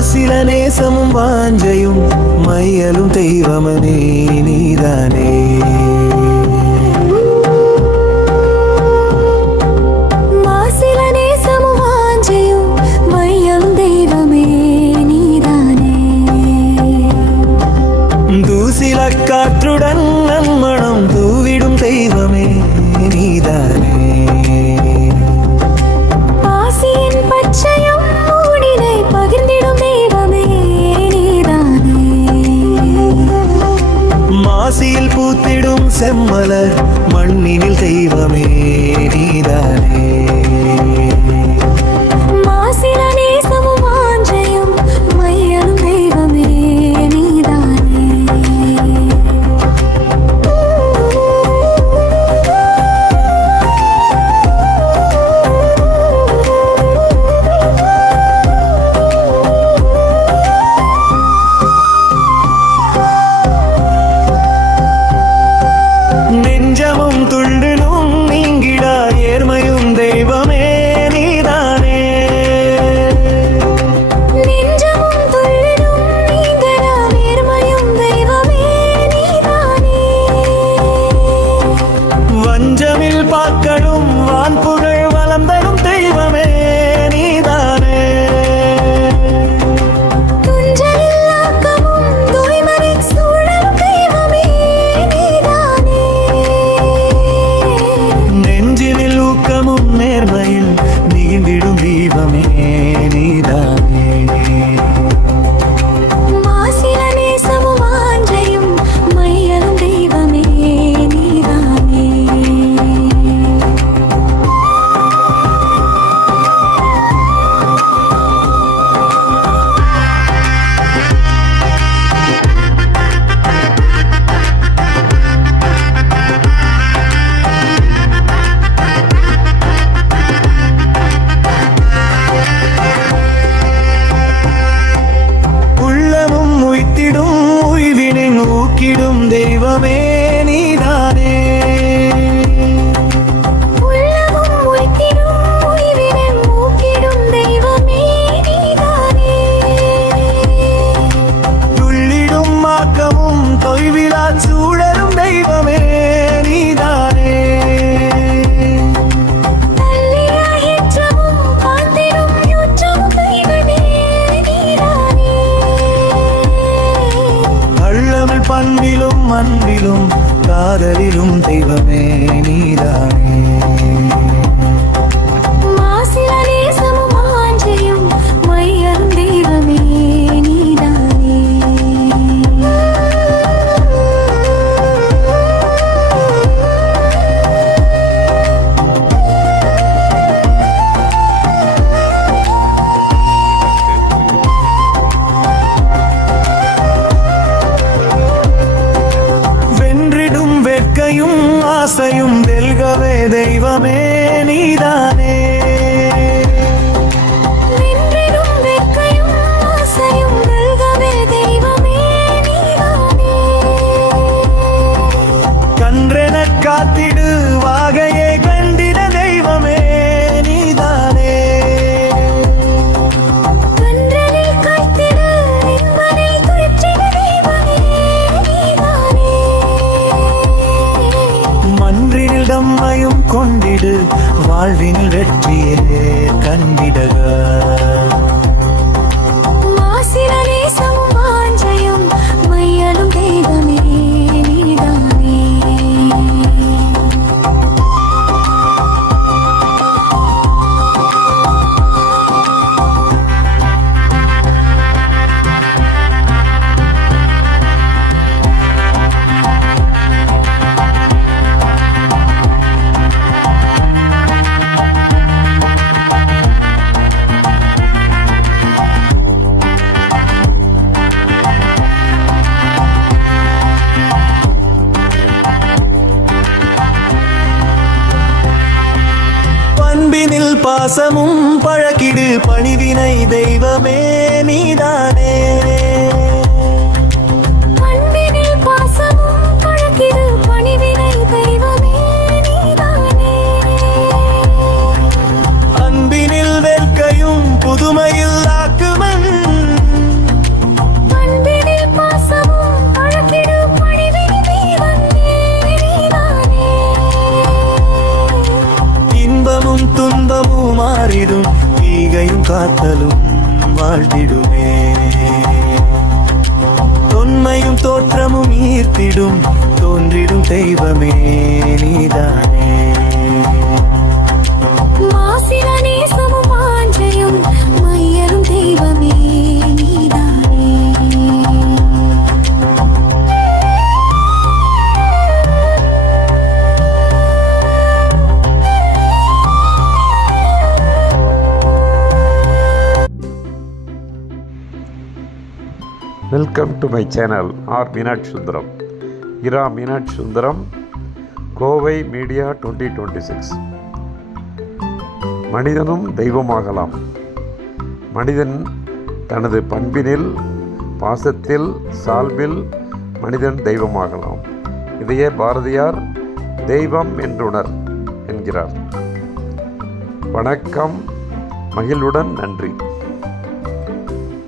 மாசில நேசமும் வாஞ்சையும் மையலும் தெய்வமனே நீதானே. மாசில நேசமும் வாஞ்சையும் மையலும் தெய்வமே நீதானே. தூசில காற்றுடன் நன்மணம் தூவிடும் தெய்வமே நீதானே. பாசியின் பச்சையும் மூடினை பகிர்ந்திடும் தெய்வமே நீதானே. மாசியில் பூத்திடும் செம்மலர் மண்ணினில் தெய்வமே நீதானே. மாசில நேசமும் வாஞ்சையும் மையலும் தெய்வமே நீதானே. நெஞ்சமும் துள்ளினும் நீங்கிடா ஏர்மையும் தெய்வமே நீதானே. நெஞ்சமும் துள்ளிடும் நீங்கடா நேர்மையும் தெய்வமே நீதானே. வஞ்சமில் பாக்களும் வான்புகழ் வலம் தரும் தெய்வமே நீதானே. துஞ்சலில் ஆக்கமும் தூய்மறை சூழலும் தெய்வமே நீதானே. நெஞ்சினில் ஊக்கமும் நேர்மையில் நீண்டிடும் தெய்வமே நீதானே. மாசில நேசமும் வாஞ்சையும் மையலும் தெய்வமே நீதானே. உள்ளமும் உய்த்திடும் உய்வினின் ஊக்கிடும் தெய்வமே நீதானே. உள்ளமும் உய்த்திடும் உய்வினை மூக்கிடும் தெய்வமே நீதானே. துள்ளிடும் ஆக்கமும் தொய்விலா சூழலும் தெய்வமே நீதானே. தள்ளிய ஏற்றமும் காத்திடும் யுற்றமும் தெய்வமே நீதானே. அள்ளமில் பண்பிலும் அன்பிலும் காதலிலும் தெய்வமே நீதானே. மாசில நேசமும் வாஞ்சையும் மையலும் தெய்வமே நீதானே. வென்றிடும் வெட்கையும் ஆசையும் வெல்கவே தெய்வமே நீதானே. வென்றிடும் வெட்கையும் ஆசையும் வெல்கவே தெய்வமே நீதானே. கன்றெனக் காத்திடு வாகையே கண்டிட தெய்வமே நீதானே. கன்றலில் காய்த்திடு இன்பனில் துயிற்றிட தெய்வமே நீதானே. மன்றினில் தம்மையும் கொண்டிடு வாழ்வினில் வெற்றியே கண்டிடக. மாசில நேசமும் வாஞ்சையும் மையலும் தெய்வமே நீதானே. பண்பினில் பாசமும் பழக்கிடு பணிவினை தெய்வமே நீதானே. பண்பினில் பாசமும் பழக்கிடு பணிவினை தெய்வமே நீதானே. அன்பினில் வெல்கையும் புதுமையில் ஆக்குமன் இன்னலும் வாழ்ந்திடுமே. தொன்மையும் தோற்றமும் ஈர்த்திடும் தோன்றிடும் தெய்வமே நீதானே. மாசில நேசமும் வாஞ்சையும் மையலும் தெய்வமே நீதானே. Welcome to my channel R Meenakshi Sundaram. Ira Meenakshi Sundaram, Kovai media 2026. மனிதனும் தெய்வமாகலாம். மனிதன் தனது பண்பினில், பாசத்தில், சால்பில் மனிதன் தெய்வமாகலாம். இதையே பாரதியார் தெய்வம் என்றுணர் என்கிறார். வணக்கம், மகிழ்வுடன், நன்றி.